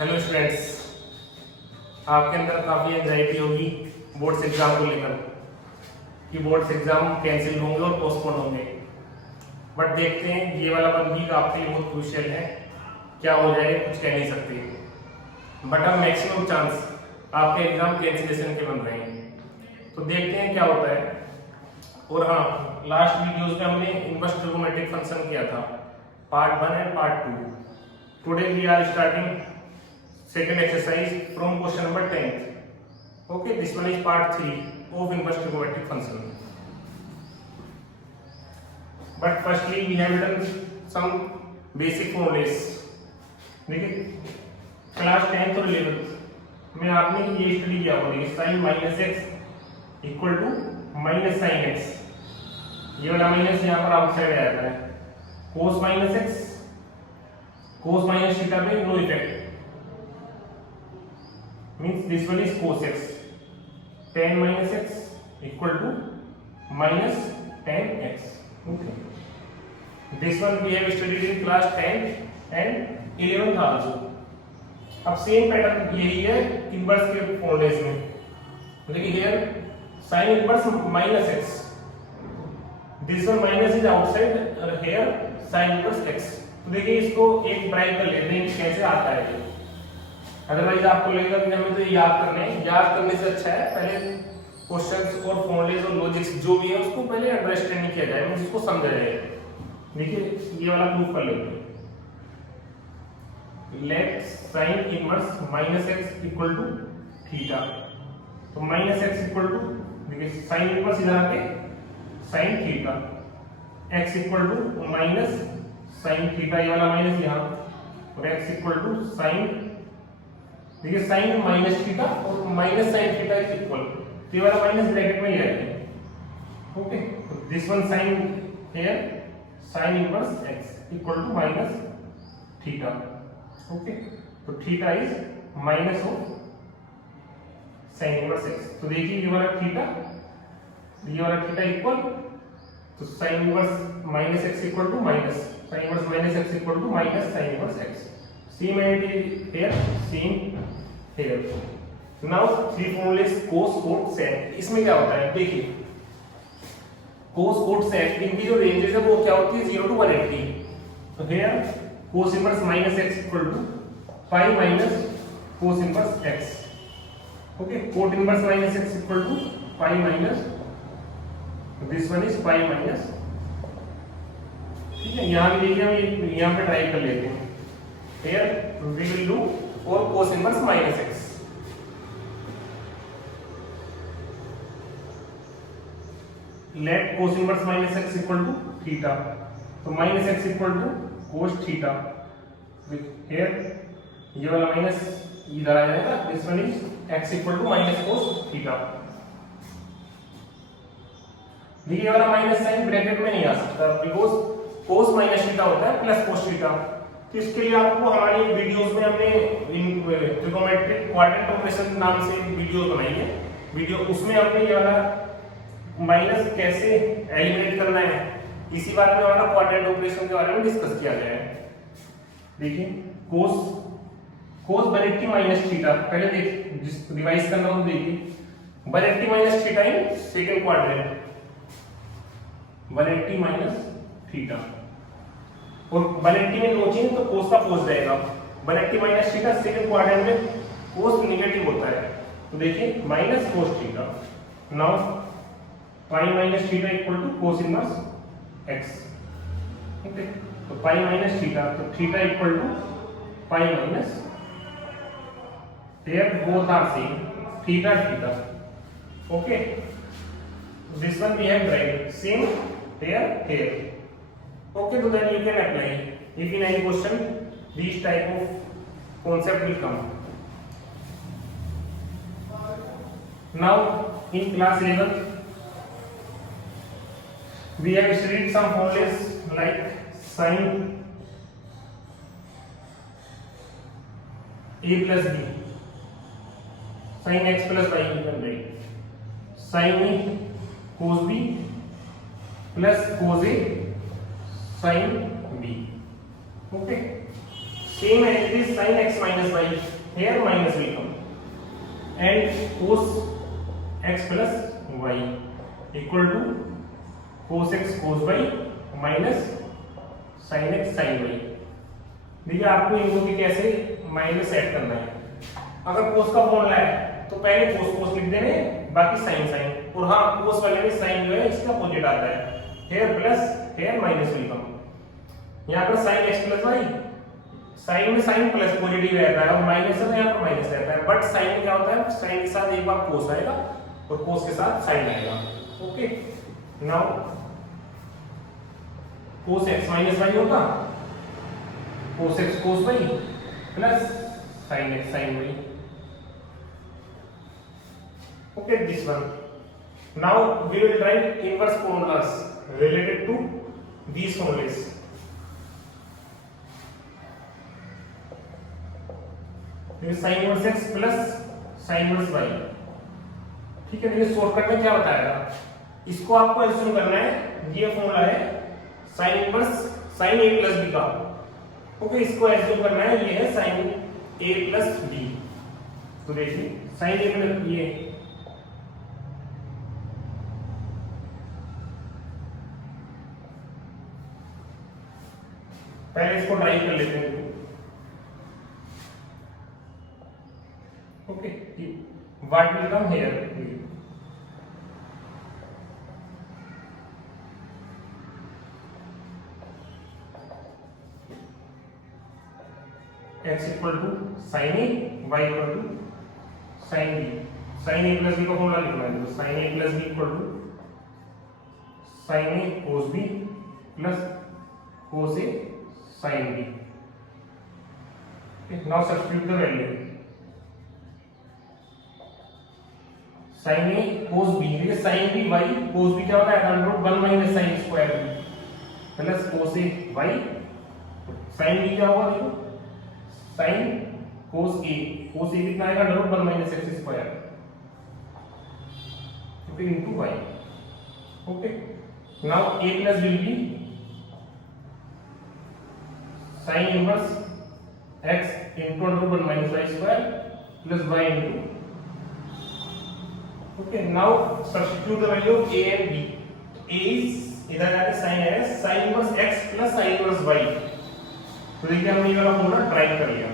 Hello students, आपके अंदर काफ़ी एंजाइटी होगी बोर्ड्स एग्जाम को लेकर कि बोर्ड्स एग्जाम कैंसिल होंगे और पोस्टपोन होंगे। बट देखते हैं, ये वाला बन भी आपके लिए बहुत क्रूशियल है। क्या हो जाए कुछ कह नहीं सकते, बट अब मैक्सिमम चांस आपके एग्जाम कैंसिलेशन के बन रहे हैं। तो देखते हैं क्या होता है। और हाँ, लास्ट वीडियोज में हमने इनवर्स ट्रिगोमेट्रिक फंक्शन किया था, part 1 and part 2। Today we are starting second exercise from question number 10th. Okay, this one is part 3 of inverse trigonometric function. But firstly we have done some basic formulas. देखिए class 10th और 11th में आपने ये study किया होगा। देखिए sin minus x equal to minus sine x, ये वाला माइनस यहाँ पर आउटसाइड आ जाता है। cos minus x, cos minus theta पे no effect, means this one is cos x, tan minus x equal to minus tan x. Okay, this one we have studied in class 10 and 11th also. अब same pattern यही है inverse के formulas में। देखिए here sin inverse minus x, this one minus is outside और here sin inverse x। तो देखिए इसको एक ब्राइट कर लेते हैं कैसे आता है। अदरवाइज आपको लगेगा कि हमें तो याद करने से अच्छा है पहले क्वेश्चंस और फॉर्मूलेस और लॉजिक्स जो भी है उसको पहले अंडरस्टैंडिंग किया जाए, मतलब उसको समझा जाए। देखिए ये वाला प्रूफ कर लेते हैं। Let sin inverse minus x equal to theta. तो माइनस एक्स इक्वल टू, देखिए sin इनवर्स इधर आके sin theta, x equal to minus sin theta, ये वाला माइनस यहाँ, और x इक्वल टू sin, देखिए साइन माइनस थीटा और minus sine theta is equal, तो ये वाला माइनस ब्रैकेट में ही आएगा। ओके, तो this one sine here sine inverse x equal to minus theta. Okay, तो theta is minus of sine inverse x। तो देखिए ये वाला थीटा इक्वल, तो sine inverse minus x equal to minus sine inverse minus x equal to minus sine inverse x। Same idea here, same here. Now three formulas cos, cot, sec. इसमें क्या होता है देखिए, cos, cot, sec इनकी जो ranges है वो क्या होती है 0 to 180। तो here cos inverse minus x equal to pi minus cos inverse x। Okay, cot inverse minus x equal to pi minus, this one is pi minus. ठीक है, यहाँ भी देखिए हम यहाँ पे ट्राई कर लेते हैं। Here we will do for cos inverse minus x. Let cos inverse minus x equal to theta. तो minus x equal to cos theta. Here ये वाला minus इधर आ जाएगा। This one is x equal to minus cos theta. ये वाला minus sign bracket में नहीं आ सकता because cos minus theta होता है प्लस cos theta। तो इसके लिए आपको हमारी वीडियोस में हमने ट्रिगोनोमेट्रिक क्वाड्रेंट ऑपरेशन नाम से वीडियो बनाई है वीडियो, उसमें हमने ये वाला माइनस कैसे एलिमिनेट करना है इसी बारे में हमारा क्वाड्रेंट ऑपरेशन के बारे में डिस्कस किया गया है। देखिए cos 180 माइनस थीटा, पहले देख रिवाइज करना हो तो देखिए 180 minus theta in second quadrant, 180 minus theta, और 180 में नो चेंज तो cos का cos जाएगा। 180 माइनस थीटा सेकंड क्वाड्रेंट में cos नेगेटिव होता है, तो देखिए minus cos theta. Now pi minus theta equal to cos inverse x। Okay, तो पाई माइनस थीटा, तो theta equal to pi minus, there both are same, theta theta. Okay, this one we have write same here. Okay, so then you can apply. If in any question these type of concept will come. Now in class 11 we have studied some formulas like sin a plus b, sin x plus y you can write, sin a cos b plus cos a sin b। Okay, same as it is sin x minus y, here minus will come, and cos x plus y equal to cos x cos y minus sin x sin y। देखिए आपको इनको भी कैसे minus add करना है। अगर cos का formula है तो पहले cos cos लिख देंगे, बाकी sin sin, और हाँ cos वाले में sin जो है इसका अपोजिट आता है, here plus here minus will come। यहाँ पर sin x plus y, sin में sin प्लस पॉजिटिव रहता है और माइनस है तो यहाँ पर माइनस रहता है, बट sin में क्या होता है, sin के साथ एक बार cos आएगा और cos के साथ sin आएगा। Okay, now cos x minus y होगा cos x cos y plus sin x sin y। Okay, this one. Now we will write inverse formulas related to these formulas. sin inverse x plus sin inverse y। ठीक है, देखिए shortcut में क्या बताएगा, इसको आपको assume करना है, ये फॉर्मूला है sin inverse sin a plus b का। ओके, इसको एज्यूम करना है, ये है sin a प्लस b। तो देखिए sin a प्लस ये पहले इसको ड्राइव कर लेते हैं। Okay, what will come here, x equal to sin a, y equal to sin b। sin a plus b का फॉर्मूला लिखना है, तो sin a plus b equal to sin a cos b plus cos a sin b। Okay, now substitute the value, sin a cos b, देखिए sin b y cos b क्या होता है, under root 1 minus sin square b plus cos a y, sin b क्या होगा, देखो sin cos a कितना आएगा, under root 1 minus x square, okay, into y। Okay, now a plus will be sin inverse x into under root 1 minus y square plus y into। Okay, now substitute the value of a and b। a is इधर जाके sin है sin inverse x plus sin inverse y। तो देखिए हमने ये वाला formula try कर लिया।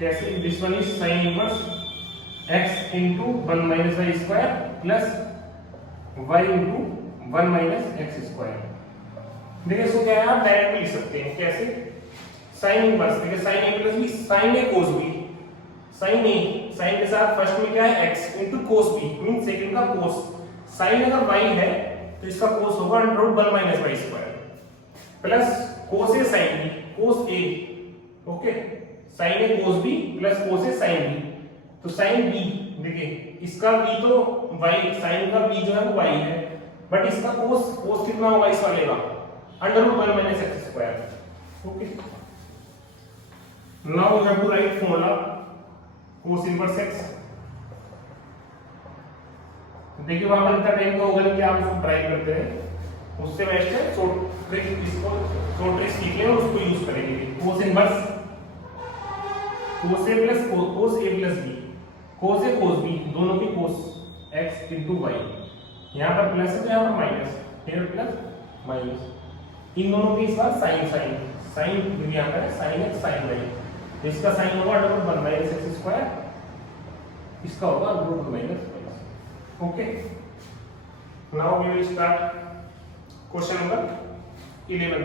कैसे, this one is sin inverse x into 1 minus y square plus y into 1 minus x square. देखिए इसको क्या है, आप डायरेक्ट लिख सकते हैं, कैसे, साइन इनवर्स, देखिए sine a plus b, sine a cos b, sine a, sine के साथ फर्स्ट में क्या है x into cos b, mean second का कोस, साइन अगर y है तो इसका कोस होगा under root 1 minus y square plus cos a sine b, cos a, okay, sine a cos b plus cos a sine b. तो sine b, देखिए इसका b तो y, साइन का b जो है वो y है, बट इसका कोस कितना होगा इस वाले का, under root 1 minus x square. Okay, now we have to write formula cos inverse x. देखिए वहां पर इतना टाइम तो होगा नहीं कि आप उसको ट्राई करते हैं, उससे बेस्ट है शॉर्ट ट्रिक, इसको शॉर्ट ट्रिक सीखें और उसको यूज करेंगे। कोस इनवर्स कोस ए प्लस कोस ए प्लस बी, कोस ए कोस बी, दोनों की कोस एक्स इनटू वाई, यहाँ पर प्लस है तो यहाँ पर माइनस, फिर प्लस माइनस, इन दोनों की इस बार साइन साइन साइन यहाँ पर साइन एक्स साइन वाई, इसका साइन होगा under root 1 minus x square, इसका होगा under root 1 minus x. Okay, now we will start question number 11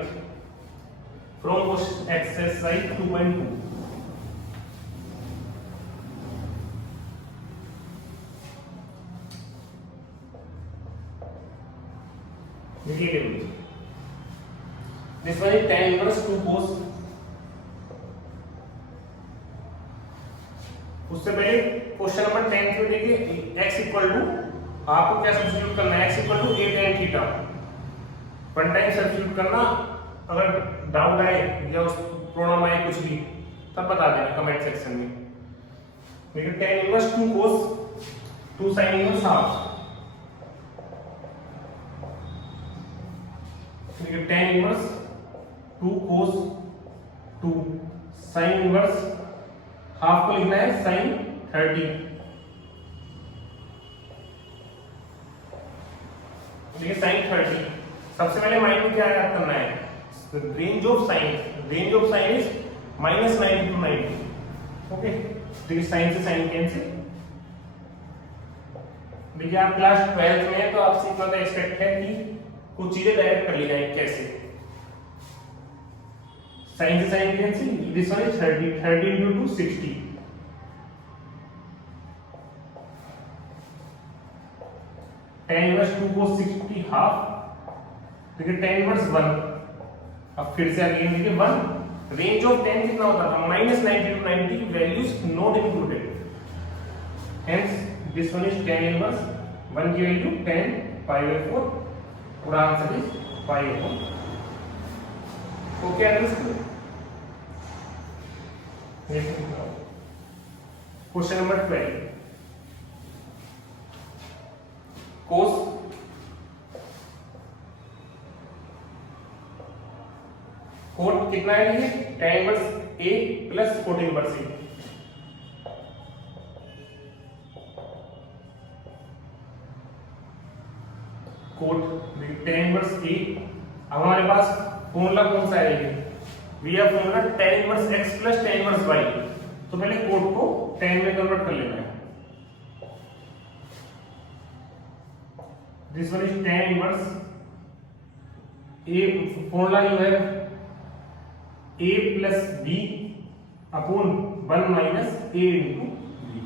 from exercise 2.2। This one is tan inverse 2 cos। उससे पहले question number 10 में देखिए x equal to, आपको क्या सब्स्टिट्यूट करना है, x equal to a tan theta, one time substitute करना। अगर डाउट आए या उस प्रोनाउन आए कुछ भी तब बता देना कमेंट सेक्शन में। देखिए tan inverse 2 cos 2 sin inverse half, देखिए tan inverse 2 cos 2 sin inverse half को लिखना है sin 30। देखिए sin 30 सबसे पहले माइंड में क्या याद करना है, range of sine is -90 to 90। Okay, देखिए साइन से साइन कैंसिल। देखिए आप क्लास 12th में हैं तो आपसे इतना तो एक्सपेक्ट है कि कुछ चीजें डायरेक्ट कर ली जाए। कैसे? साइन से sine cancel, this one is 30 into 2 60। tan inverse 2 cos 60 half, देखिए tan इनवर्स 1। अब फिर से अगेन देखिए 1। रेंज ऑफ tan कितना होता था? -90 to 90, values not included. Hence this one is tan inverse 1 की वैल्यू tan π/4, पूरा answer is π/4। Okay, understood. Question number 12, cos cot कितना है? देखिए tan inverse a plus cot inverse a। Cot tan inverse a। अब हमारे पास formula कौन सा है? We have formula tan inverse x plus tan inverse y। तो पहले कोट को tan में कन्वर्ट कर लेना है। This one is tan inverse a, formula you है a plus b upon 1 minus a into b।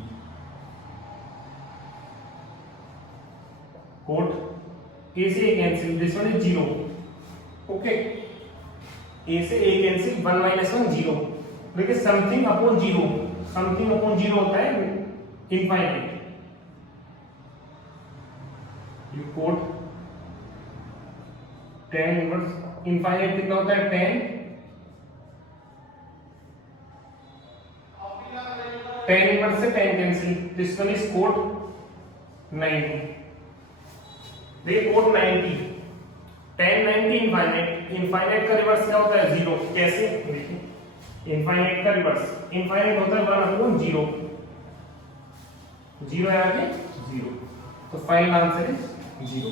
Cot a से a cancel, this one is 0। Okay, a से a कैंसिल, 1 माइनस 1 0। देखिए something upon 0, something upon 0 होता है infinite. You cot tan inverse infinite कितना होता है? tan inverse से tan cancel, this one is cot 90। देखिए कोट 90, tan 90 इनफाइनाइट। इनफाइनाइट का रिवर्स क्या होता है? 0। कैसे? देखिए इनफाइनाइट का रिवर्स इनफाइनाइट होता है 1/0। 0 है आगे 0, तो final answer is 0।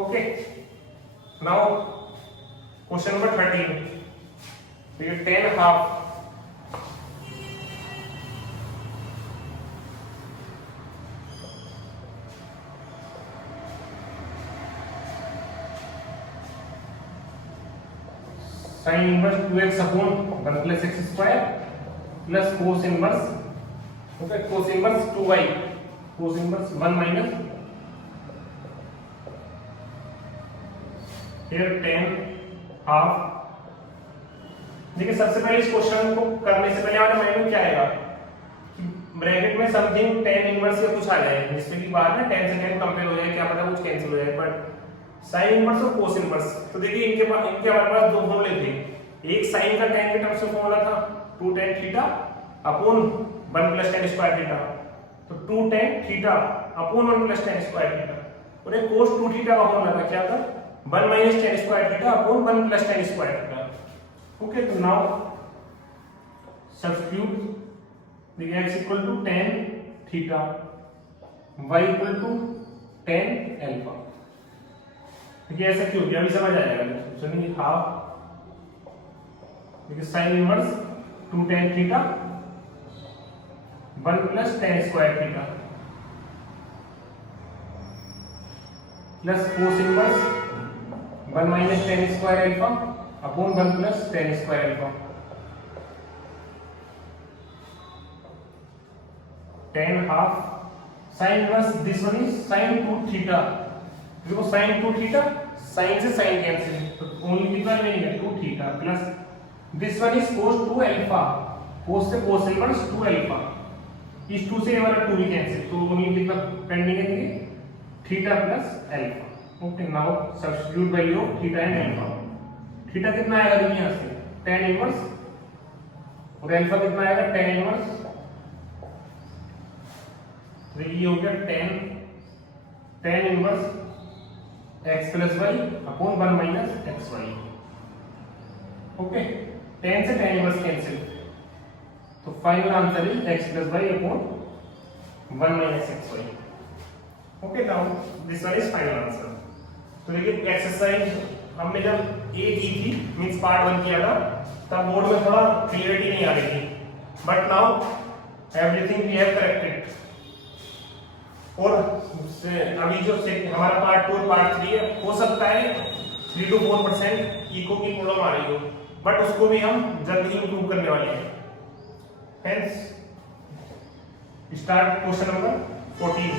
Okay, now question number 13, देखिए tan half. sin inverse 2x upon 1 plus x square plus cos inverse, okay, cos inverse 2y, cos inverse 1 minus फिर tan हाफ। देखिए सबसे पहले इस क्वेश्चन को करने से पहले हमारे माइंड में क्या आएगा कि ब्रैकेट में समथिंग tan इनवर्स या कुछ आ जाए जिसमें कि बाहर ना tan से tan कंपेयर हो जाए, क्या पता कुछ कैंसिल हो जाए। बट sin इनवर्स और cos इनवर्स, तो देखिए इनके हमारे पास दो फॉर्मूले थे। एक sin का tan के टर्म्स में फॉर्मूला था 2 tan theta upon 1 plus tan square theta, तो 2 tan theta upon 1 plus tan square theta. और एक cos 2 थीटा का फॉर्मूला था, क्या था? 1 minus tan square theta upon 1 plus tan square theta. Okay, तो नाउ सब्स्टिट्यूट, देखिए x equal to tan theta, y equal to tan alpha. देखिए ऐसा क्यों किया, अभी समझ आएगा। सुनिए हाफ, देखिए sin inverse 2 tan theta 1 plus tan square theta plus cos inverse 1 minus tan square alpha upon 1 plus tan square alpha. tan half sin inverse, this one is sin 2 theta. देखो sin 2 थीटा, sin से sin cancel, तो only कितना रहेगा? 2 theta plus this one is cos 2 alpha, cos से cos inverse 2 alpha, इस 2 से ये वाला 2 भी कैंसिल, तो ओनली कितना पेंडिंग है? Theta plus alpha. Okay, now substitute value of theta and alpha. Theta कितना आएगा? देखिए यहां से tan इनवर्स, और अल्फा कितना आएगा? tan inverse. देखिए ये हो गया tan inverse x plus y upon 1 minus x y. Okay, tan से tan इनवर्स कैंसिल, तो final answer is x plus y upon 1 minus x y. Okay, now this one is final answer. तो देखिए exercise हमने जब ए की थी, means part 1 किया था, तब बोर्ड में थोड़ा क्लियरिटी नहीं आ रही थी, but now everything we have corrected. और अभी जो हमारा पार्ट 2 और पार्ट 3 है, हो सकता है 3 to 4% इको की प्रॉब्लम आ रही हो, बट उसको भी हम जल्दी ही इंप्रूव करने वाले हैं। Hence start question number 14।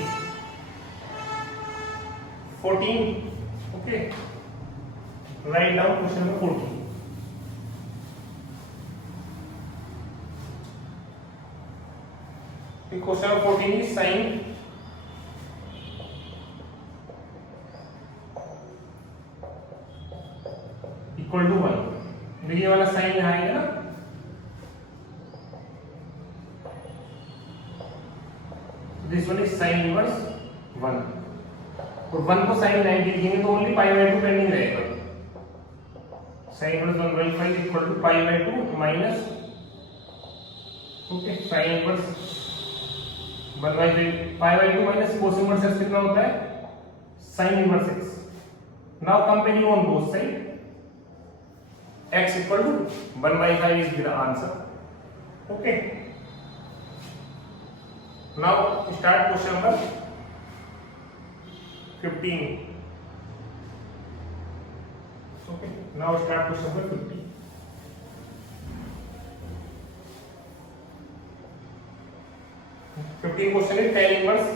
Okay, write down question number 14। Question number 14 is sine equal to 1। देखिए वाला साइन यहाँ आएगा ना, this one is sine inverse 1, और 1 को साइन 90 लिखेंगे तो ओनली पाई बाय 2 पेंडिंग रहेगा। Sine inverse 1/5 equal to pi by 2 minus, okay, sine inverse 1/5 pi by 2 minus cos inverse x कितना होता है, sign inverse x। Now comparing on both side, x equal to 1/5 is the answer. Okay, now start question number 15. Okay, now start question number 15. Question is tan inverse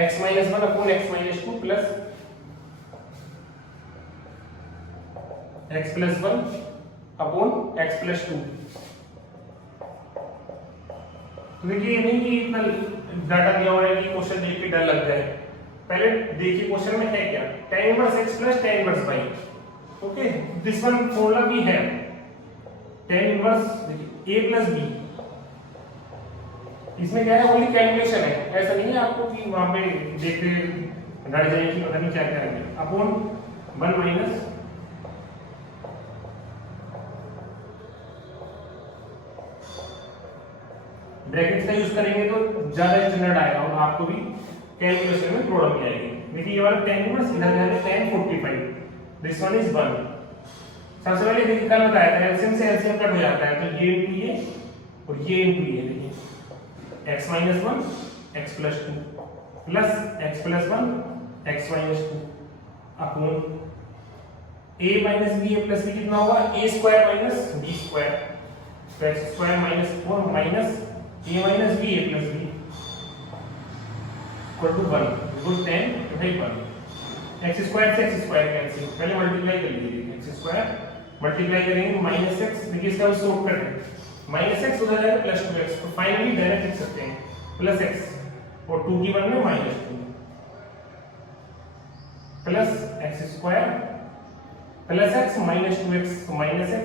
x minus 1 upon x minus 2 plus x plus 1 upon x plus 2। तो देखिए ये नहीं कि इतना data दिया हुआ है कि क्वेश्चन देख के डर लग जाए। पहले देखिए क्वेश्चन में है क्या, tan inverse x plus tan inverse y। Okay, this one formula we है, tan इनवर्स देखिए a plus b। इसमें क्या है, ओनली कैलकुलेशन है, ऐसा नहीं है आपको कि वहां पे देखते डर जाए कि पता नहीं क्या करेंगे। अपॉन 1 माइनस ब्रैकेट्स का यूज करेंगे तो ज्यादा स्टैंडर्ड आएगा और आपको भी कैलकुलेशन में प्रॉब्लम नहीं आएगी। देखिए ये वाला tan इनवर्स इधर जाने tan 45, दिस वन इज 1। सबसे पहले देखिए कल बताया था एलसीएम से एलसीएम कट हो जाता है, तो ये इनटू ये और ये इनटू ये, देखिए x minus 1 x plus 2 plus x plus 1 x minus 2 upon a minus b a plus b कितना होगा, a square minus b square, तो x square minus 4 minus a minus b a plus b equal to 1, because 10 divide 1। x square से x square cancel, पहले multiply कर लीजिए, x square multiply करेंगे minus x, देखिए इसका सॉल्व करें, minus x उधर जाएगा प्लस 2x, तो फाइनली डायरेक्ट लिख सकते हैं प्लस x और 2 की 1 में minus 2 plus x square plus x minus 2x, तो माइनस x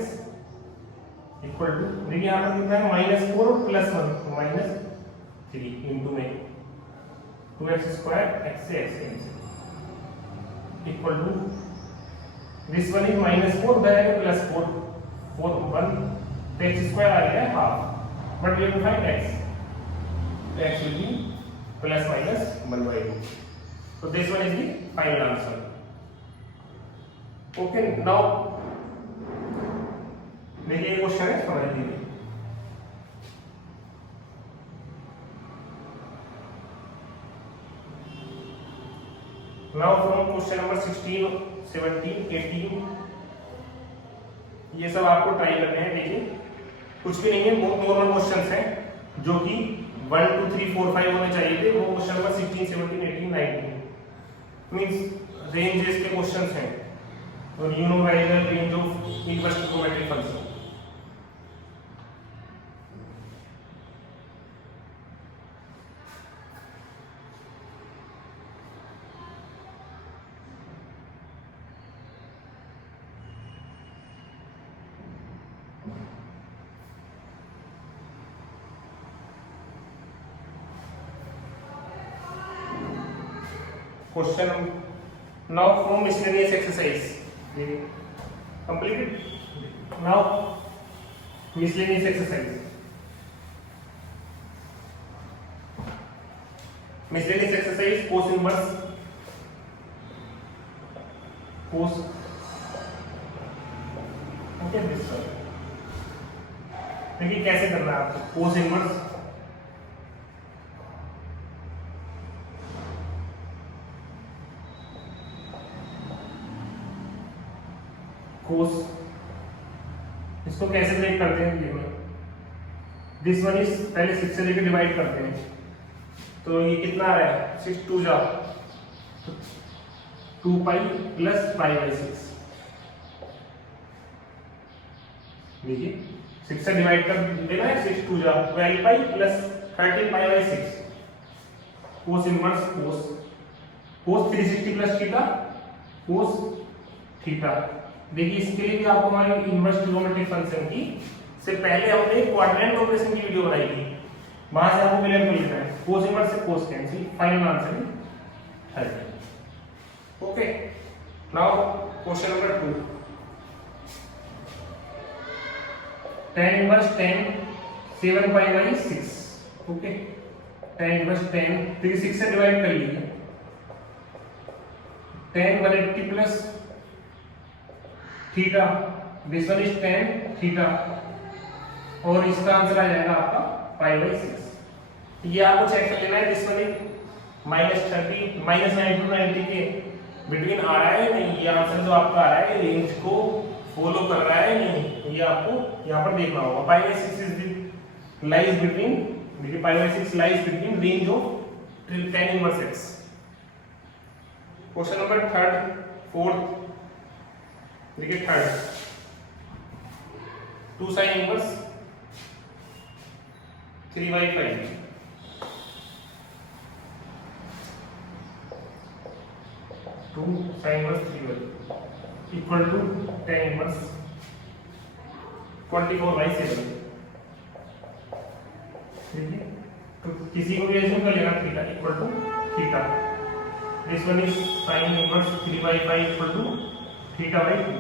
इक्वल टू, देखिए यहाँ पर कितना है -4 और +1, तो -3 इनटू में 2x स्क्वायर x से x cancel equal to this one is -4 उधर आएगा +4 4 1, तो x स्क्वायर आ गया है half, but we have to find x, तो x will be plus minus 1/2। So this one is the final answer. Okay, now देखिए question है, समझ लीजिए। Now from question number 16, 17, 18 ये सब आपको ट्राई करने हैं। देखिए कुछ भी नहीं है, बहुत नॉर्मल क्वेश्चंस हैं जो कि 1 2 3 4 5 होने चाहिए थे, वो क्वेश्चन नंबर 16, 17, 18, 19 मींस रेंजेस के क्वेश्चंस हैं, और you know very well range of inverse trigonometric function. Question now from miscellaneous exercise completed. Now miscellaneous exercise. Miscellaneous exercise cos inverse cos. Okay, this one. देखिए कैसे करना है आपको cos inverse cos, इसको कैसे ब्रेक करते हैं देखो, दिस वन इज पहले 6 से लेकर डिवाइड करते हैं, तो ये कितना आ रहा है 6 2 जा 2 पाई प्लस पाई बाई 6, देखिए 6 से डिवाइड कर देना है, 6 2 जा 12 pi plus 13 pi by 6, cos inverse cos 360 plus theta cos theta. देखिए इसके लिए भी आपको हमारी इनवर्स ट्रिगोनोमेट्रिक फंक्शन की से पहले हमने क्वाड्रेंट ऑपरेशन की वीडियो बनाई थी, वहां से आपको क्लियर कर लेना है, कोस इनवर्स से कोस कैंसिल, फाइनल आंसर है 30। Okay, now question number 2, tan inverse tan 7 pi by 6, okay, tan inverse tan 36 से डिवाइड कर लीजिए, tan 180 plus theta, this one is tan theta, और इसका आंसर आ जाएगा आपका पाई बाई 6। ये आपको चेक कर लेना है, दिस वन इज -30 -90 to 90 के बिटवीन आ रहा है नहीं, ये आंसर जो आपका आ रहा है रेंज को फॉलो कर रहा है नहीं, ये आपको यहाँ पर देखना होगा। Pi by 6 is lies between, देखिए pi by 6 lies between range of tan inverse x। Question number 3 4, देखिए 3 2 sin inverse 3/5, two sin inverse 3/5 equal to tan inverse 24/7। देखिए तो किसी को भी ऐसे कर लेना, theta equal to theta, this one is sin inverse 3/5 equal to theta by 2,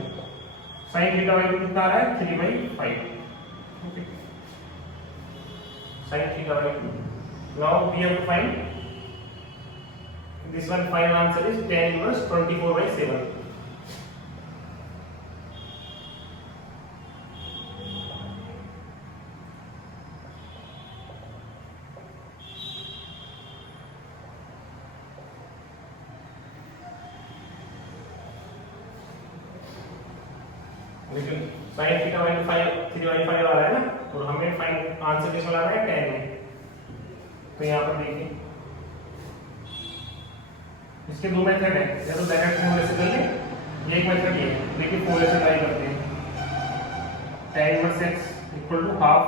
sin theta by 2 कितना आ रहा है 3/5, okay, sin theta by 2। Now we have to find this one, final answer is tan inverse 24/7। लेकिन sin theta by 5 3/5 आ रहा है ना, और हमें फाइनल आंसर किस वाला है 10 में, तो यहाँ पर देखिए इसके दो मेथड है, या तो डायरेक्ट फॉर्मूले से कर ले, ये एक मेथड ये, देखिए फॉर्मूले से ट्राई करते हैं, tan inverse x equal to half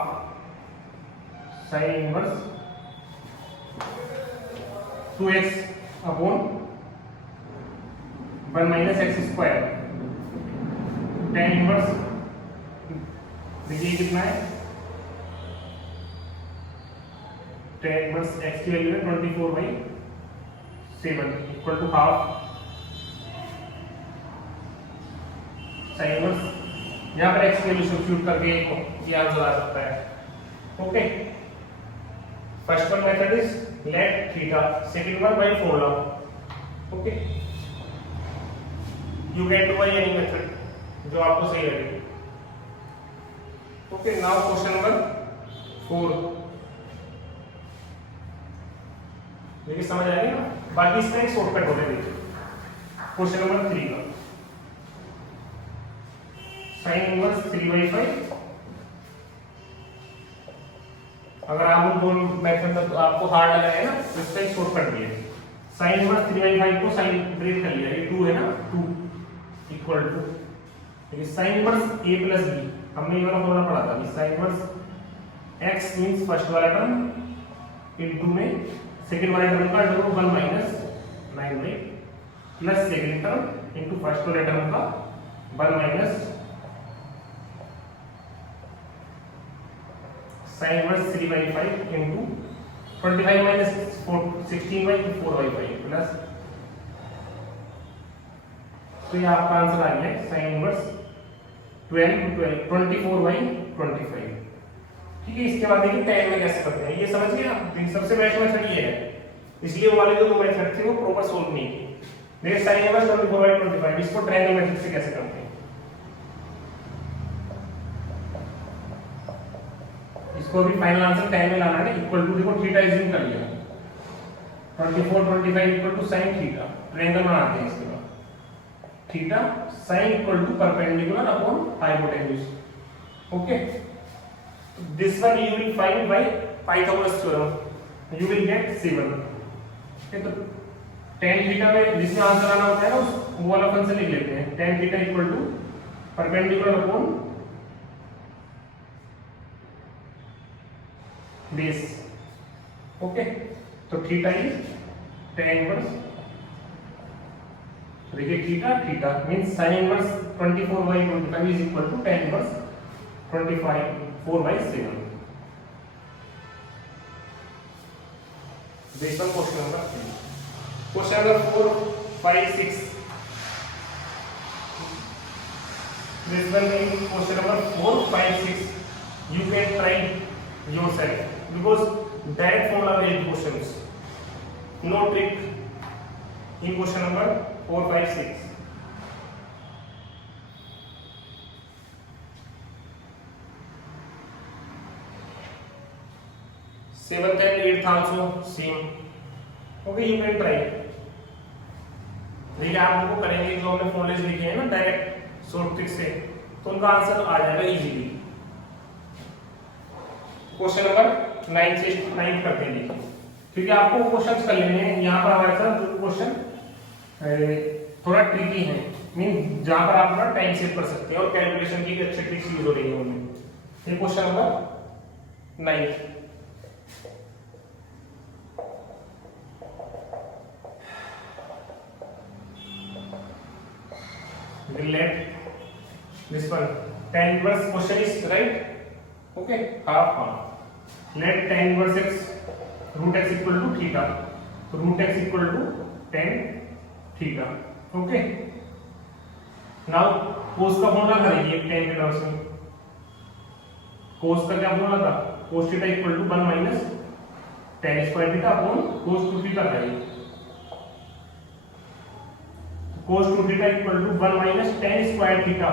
sin inverse 2x upon 1 minus x square, tan inverse देखिए कितना है, tan इनवर्स x की वैल्यू है 24/7 equal to half sin inverse, यहाँ पर x की वैल्यू सब्स्टिट्यूट करके ये आंसर आ सकता है। Okay, first one method is let theta, second one by formula. Okay, you can do by any method जो आपको सही लगे। ओके, नाउ क्वेश्चन नंबर 4, देखिए समझ आ गया, बाकी इसका एक शॉर्टकट होने देखिए। क्वेश्चन नंबर 3 का sin इनवर्स 3/5, अगर आप उन मेथड में तो आपको हार्ड लगा है ना, तो इसका एक शॉर्टकट भी है, sin इनवर्स 3/5 को sin ब्रेक कर लिया, ये 2 है ना, 2 इक्वल टू, देखिए sin inverse a plus b, हमने ये वाला फॉर्मूला पढ़ा था, sin inverse x means first वाला टर्म इनटू में सेकंड वाले टर्म का जो 1 minus 9 plus second term into first वाले टर्म का 1 minus sin inverse 3/5 into 25 minus 16/4/5 plus तो ये आपका आंसर आ गया साइन इनवर्स 24/25। ठीक है, इसके बाद देखिए tan में कैसे करते हैं, ये समझ गए आप। सबसे बेस्ट मेथड ये है, इसलिए वो वाले जो दो मेथड थे वो प्रॉपर सोल्व नहीं किए। देखिए साइन इनवर्स 24/25 इसको ट्रायंगल मेथड से कैसे करते हैं, इसको भी फाइनल आंसर tan में लाना है, इक्वल टू देखो थीटा इज्यूम कर लिया, 24/25 equal to sin theta, triangle बनाते हैं इसके बाद, theta sin equal to perpendicular upon hypotenuse. Okay, this one you will find by Pythagoras theorem, you will get 7। ठीक है, तो tan थीटा में जिसमें आंसर आना होता है ना वो वाला फंक्शन लिख लेते हैं, tan theta equal to perpendicular upon base. Okay, तो थीटा इज tan इनवर्स, देखिए theta theta means sin inverse 24/25 is equal to tan inverse 24/7। This one question number 3. Question number 4, 5, 6. This one is question number 4, 5, 6. You can try yourself because direct formula based questions. No trick in question number 4, 5, 6. 7th and 8th also same. Okay, you can try. देखिए आप उनको करेंगे जो हमने formulas लिखे हैं ना direct short trick से, तो उनका आंसर आ जाएगा इजीली। क्वेश्चन नंबर 9 से 9 करते हैं, देखिए क्योंकि आपको क्वेश्चंस कर लेने हैं। यहाँ पर हमारे साथ जो क्वेश्चन थोड़ा ट्रिकी है, मीन जहाँ पर आप अपना टाइम सेव कर सकते हैं और कैलकुलेशन की अच्छी ट्रिक्स यूज हो रही है उनमें। ये question number 9, let this one tan inverse question is right. Okay, half. Let tan inverse x root x equal to theta, root x equal to tan theta. Okay, now cos का formula करेंगे tan के terms में। cos का क्या formula था, cos theta equal to 1 minus tan square theta upon cos 2 theta था। cos 2 theta equal to 1 minus tan square theta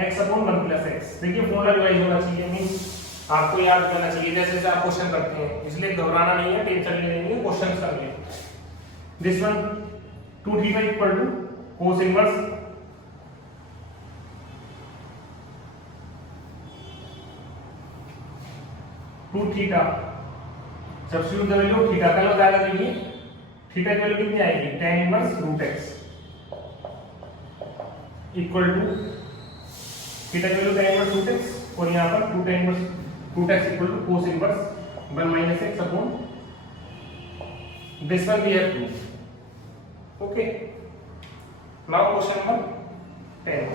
x upon 1 plus x। देखिए formula revise होना चाहिए, मींस आपको याद करना चाहिए जैसे जैसे आप क्वेश्चन करते हैं, इसलिए घबराना नहीं है, टेंशन लेनी नहीं है, क्वेश्चन कर ले। This one 2 theta equal to cos inverse two theta, substitute the value of theta का लगाया, देखिए थीटा की वैल्यू कितनी आएगी, tan inverse root x equal to theta की value tan inverse root x और यहाँ पर 2 tan inverse root x equal to cos inverse 1 minus x upon this one we have to. Okay, now question number 10।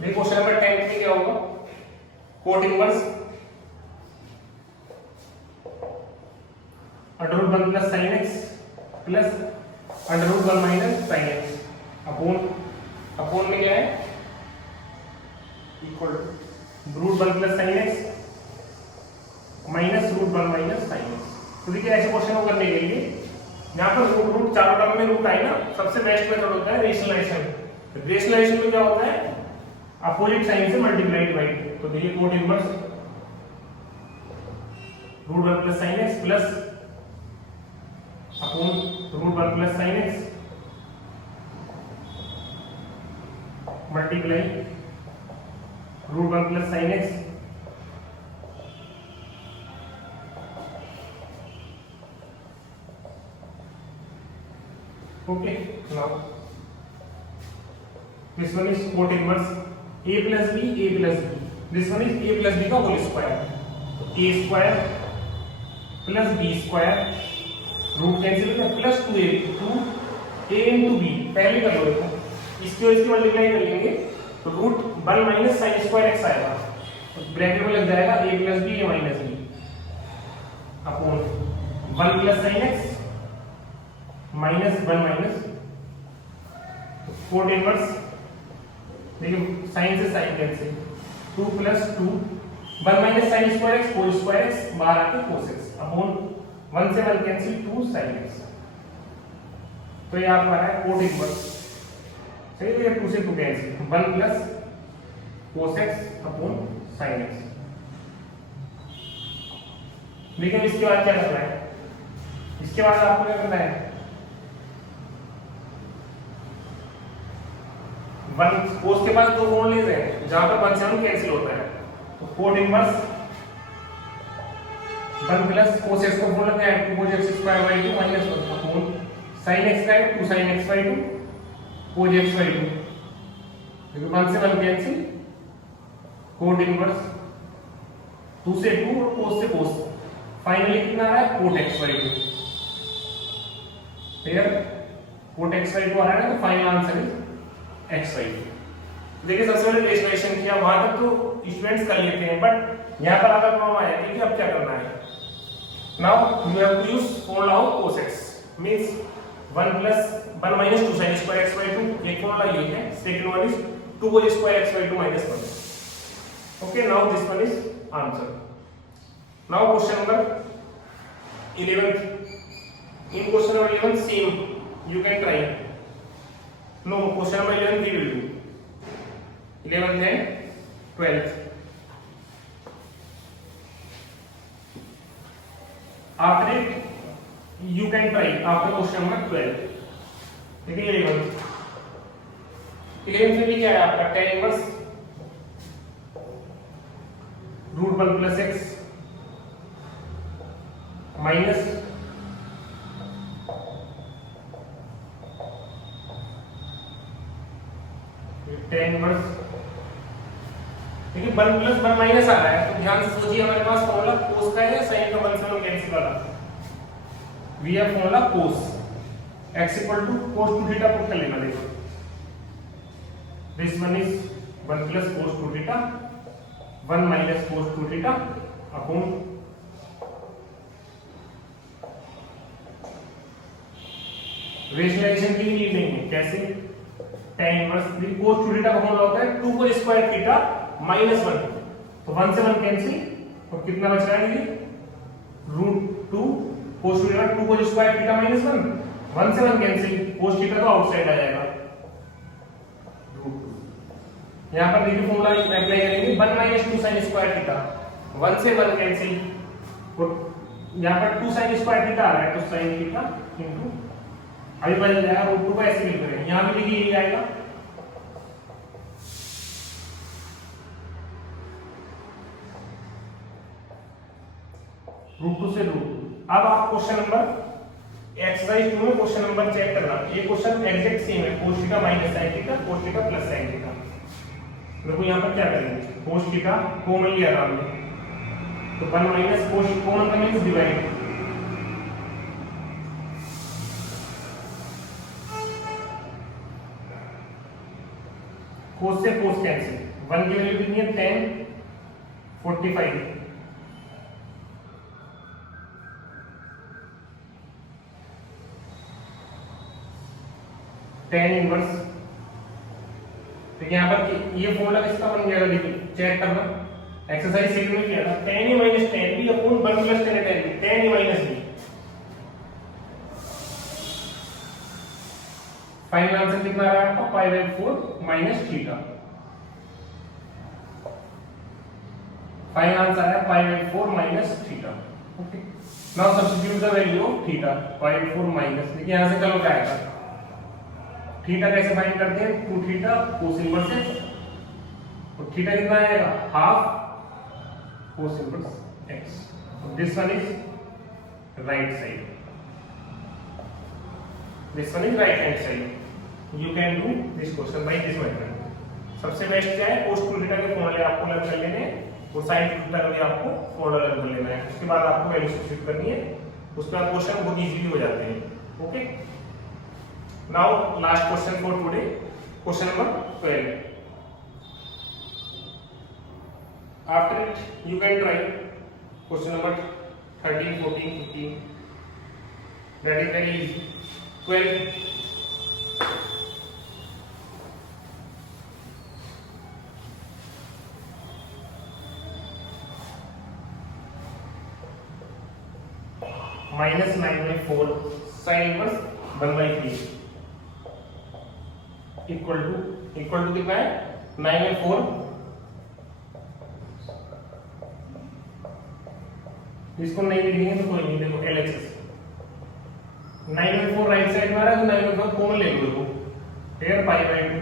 देखिए question number 10 में क्या होगा, cot inverse under root 1 plus sine x plus under root 1 minus sine x upon में क्या है, equal root 1 plus sine x minus root 1 minus sine x. तो देखिए ऐसे क्वेश्चन को करने के लिए यहाँ पर रूट चारों टर्म में रूट आए ना, सबसे बेस्ट मेथड होता है रेशनलाइजेशन। रेशनलाइजेशन में क्या होता है, अपोजिट साइन से मल्टीप्लाई डिवाइड। तो देखिए cot inverse root 1 plus sine x plus upon root 1 plus sine x multiply root 1 plus sine x okay. Now this one is cot inverse a plus b, this one is a plus b का whole square, a square plus b square root cancel करना plus 2a into b, पहले कर लो देखो, इसकी और इसकी multiply कर लेंगे तो root 1 minus sine square x आएगा, तो ब्रैकेट में लग जाएगा a plus b a minus b upon 1 plus sine x minus 1 minus cot inverse, देखिए साइन से sine cancel, 2 plus 2 1 minus sine square x cos square x बाहर आके cos x upon 1 से 1 कैंसिल 2 साइन एक्स। तो ये आपका है cot inverse, सही है, 2 से 2 cancel 1 plus cos x upon sine x. लेकिन इसके बाद क्या करना है, इसके बाद आपको क्या करना है, 1 कोस के पास 2 कोण ले रहे हैं जहां पर 1 से 1 कैंसिल होता है, तो cot inverse 1 plus cos x को बोल रहे हैं 2 cos x square by 2 minus 1 upon sin x का 2 sin x by 2 cos x by 2, देखो 1 से 1 कैंसिल, कोट इनवर्स 2 से 2 और cos से cos, फाइनली कितना आ रहा है cot x by 2, clear, cot x by 2 आ रहा है, तो final answer is x by 2। देखिए सबसे पहले डेरिवेशन किया, वहां तक तो स्टूडेंट्स कर लेते हैं, बट यहां पर अगर प्रॉब्लम आया कि अब क्या करना है, now you have to use formula of cos x means 1 plus 1 minus 2 sin square x by 2, एक फॉर्मूला ये है, second one is 2 cos square x by 2 minus 1। Okay, now this one is answer. Now question number 11th, in question number 11 same you can try, no question number 11 we will do 11th and 12th। After it you can try after question number 12। देखिए 11th में भी क्या है आपका tan inverse √1 plus x minus tan inverse, देखिए 1 plus 1 minus आ रहा है, तो ध्यान से सोचिए हमारे पास फॉर्मूला cos का है, sin का 1 से 1 कैंसिल वाला, we have formula cos x equal to cos 2 theta put कर लेना, देखो this one is 1 plus cos 2 theta 1 minus cos 2 theta upon rationalisation की नीड नहीं है, कैसे tan इनवर्स cos 2 theta का फॉर्मूला होता है 2 cos स्क्वायर थीटा माइनस 1, तो 1 से 1 कैंसिल, तो कितना बच रहा है ये √2 cos 2 theta 2 cos square theta minus 1, 1 से 1 कैंसिल, cos थीटा तो आउटसाइड आ जाएगा √2। यहां पर देखिए फॉर्मूला अप्लाई करेंगे 1 माइनस 2 sin स्क्वायर थीटा, 1 से 1 कैंसिल, तो यहां पर 2 sin स्क्वायर थीटा आ रहा है, तो sin थीटा इनटू अभी बदल जाएगा √2 को ऐसे लिख रहे हैं, यहां भी देखिए ये आएगा √2 से √2। अब आप क्वेश्चन नंबर एक्सरसाइज 2 में क्वेश्चन नंबर चेक करना, ये क्वेश्चन एग्जैक्ट सेम है, cos theta minus sin theta cos theta plus sin theta. देखो यहां पर क्या करेंगे, cos थीटा कॉमन लिया था हमने, तो 1 माइनस cos कॉमन का मींस डिवाइड, cos से cos कैंसिल, 1 की वैल्यू कितनी है 10 45, tan इनवर्स, तो यहाँ पर ये फॉर्मूला किसका बन गया, देखिए चेक करना, एक्सरसाइज 6 में किया था tan a minus tan b upon 1 plus tan a tan b, tan a minus b, final answer कितना आ रहा है आपका π/4 माइनस थीटा, फाइनल आंसर आ रहा है π/4 minus theta. Okay, now substitute the value of theta, π/4 minus, देखिए यहां से चलो क्या आएगा, थीटा कैसे फाइंड करते हैं, 2 थीटा cos इनवर्स x, तो थीटा कितना आएगा half cos inverse x, so this one is right side, this one is right hand side, you can do this question by this method। सबसे best क्या है, cos 2 theta के फॉर्मूले आपको learn कर लेने हैं और sin 2 थीटा का भी आपको फॉर्मूला लर्न कर लेना है, उसके बाद आपको वैल्यू सब्स्टिट्यूट करनी है, उसके बाद क्वेश्चन बहुत इजीली हो जाते हैं। Okay, now last question for today, question number 12। After it, you can try question number 13, 14, 15. That is very easy. 12. minus 9/4 sin inverse 1/3 equal to कितना है 9/4। इसको नहीं लिखेंगे तो कोई नहीं, देखो LHS 9/4 राइट साइड में आ रहा है तो 9/4 कॉमन ले लो, देखो फिर π/2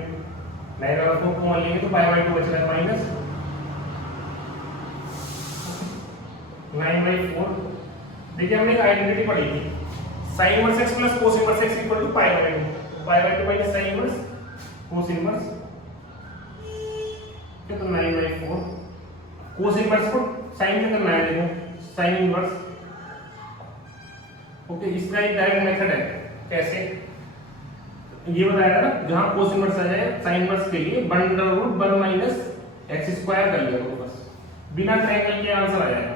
9/4 कॉमन लेंगे तो π/2 बच रहा है माइनस 9/4। देखिए हमने एक आइडेंटिटी पढ़ी थी sin inverse x plus cos inverse x equal टू π/2 minus sin inverse cos inverse, क्या तो 9/4 cos इनवर्स को sin से करना है, देखो sin इनवर्स। ओके, इसका एक डायरेक्ट मेथड है, कैसे ये बताया ना, जहां cos इनवर्स आ जाए sin इनवर्स के लिए 1/1 माइनस x स्क्वायर कर लिया तो बस बिना ट्रायंगल के आंसर आ जाएगा।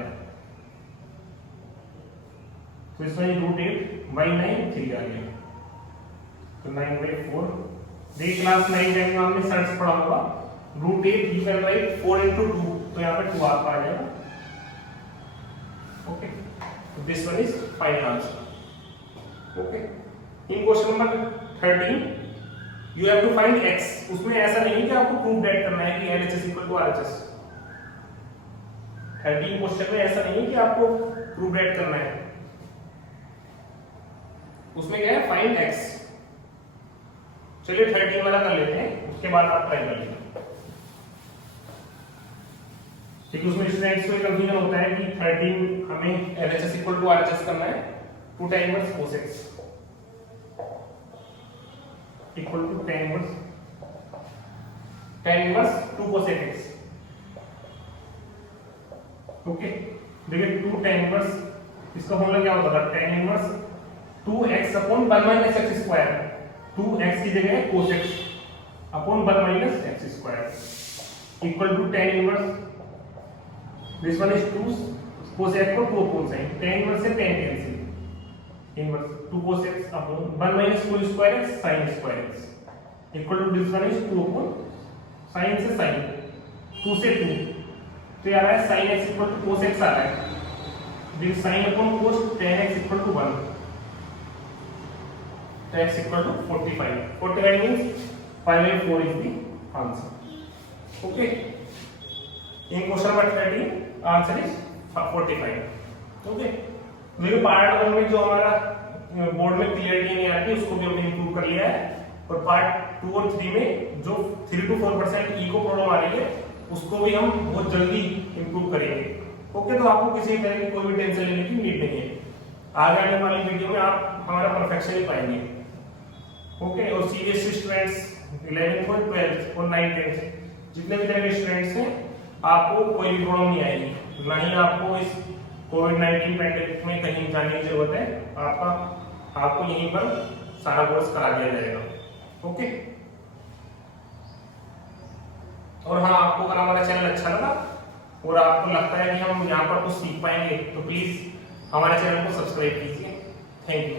तो इसमें √8/9 ठीक आ गया, तो 9/4। देखिए क्लास 9 10 में हमने सर्च पढ़ा होगा √8 यू कैन राइट 4 into 2, तो यहाँ पे 2 आ जाएगा। ओके, तो this one is final answer. Okay, in question number 13 you have to find x। उसमें ऐसा नहीं है कि आपको प्रूफ दैट करना है कि LHS इक्वल टू RHS। 13 क्वेश्चन में ऐसा नहीं है कि आपको प्रूफ दैट करना है, उसमें क्या है फाइंड x। चलिए 13 वाला कर लेते हैं, उसके बाद आप ट्राई कर लीजिए। ठीक है, उसमें स्टूडेंट्स को कंफ्यूजन होता है कि 13 हमें LHS इक्वल टू RHS करना है, 2 tan inverse cos x equal to tan inverse 2 cos x। Okay, देखिए 2 tan इनवर्स, इसका फॉर्मूला क्या होता था, tan inverse 2x upon 1 minus x square, 2x की जगह है cos x upon 1 minus x square equal to tan inverse, this one is 2 cos x को 2 upon sin, tan inverse से tan cancel, inverse 2 cos x upon 1 minus 2 square x sin square x equal to this one is 2 upon sin से sin 2 से 2, तो ये आ रहा है sin x equal to cos x आ रहा है, this sin upon cos tan x equal to 1, x equal to 45. 45 means 5/4 is the answer. Okay. In question number 13, answer is 45. Okay. देखो पार्ट 1 में जो हमारा बोर्ड में क्लियरिटी नहीं आती उसको भी हमने इंप्रूव कर लिया है, और पार्ट 2 और 3 में जो 3 to 4% इको प्रॉब्लम आ रही है उसको भी हम बहुत जल्दी इंप्रूव करेंगे। ओके, तो आपको किसी तरह की कोई भी टेंशन लेने की नीड नहीं है, आगे आने वाली वीडियो में आप हमारा परफेक्शन ही पाएंगे। ओके, और सीबीएसई स्टूडेंट्स 11th और 12th और 9th 10th जितने भी तरह के स्टूडेंट्स हैं आपको कोई भी प्रॉब्लम नहीं आएगी, ना ही आपको इस कोविड-19 पैंडेमिक में कहीं जाने की जरूरत है, आपको यहीं पर सारा कोर्स करा दिया जाएगा। ओके, और हाँ, आपको अगर हमारा चैनल अच्छा लगा और आपको लगता है कि हम यहाँ पर कुछ सीख पाएंगे तो प्लीज हमारे चैनल को सब्सक्राइब कीजिए। Thank you.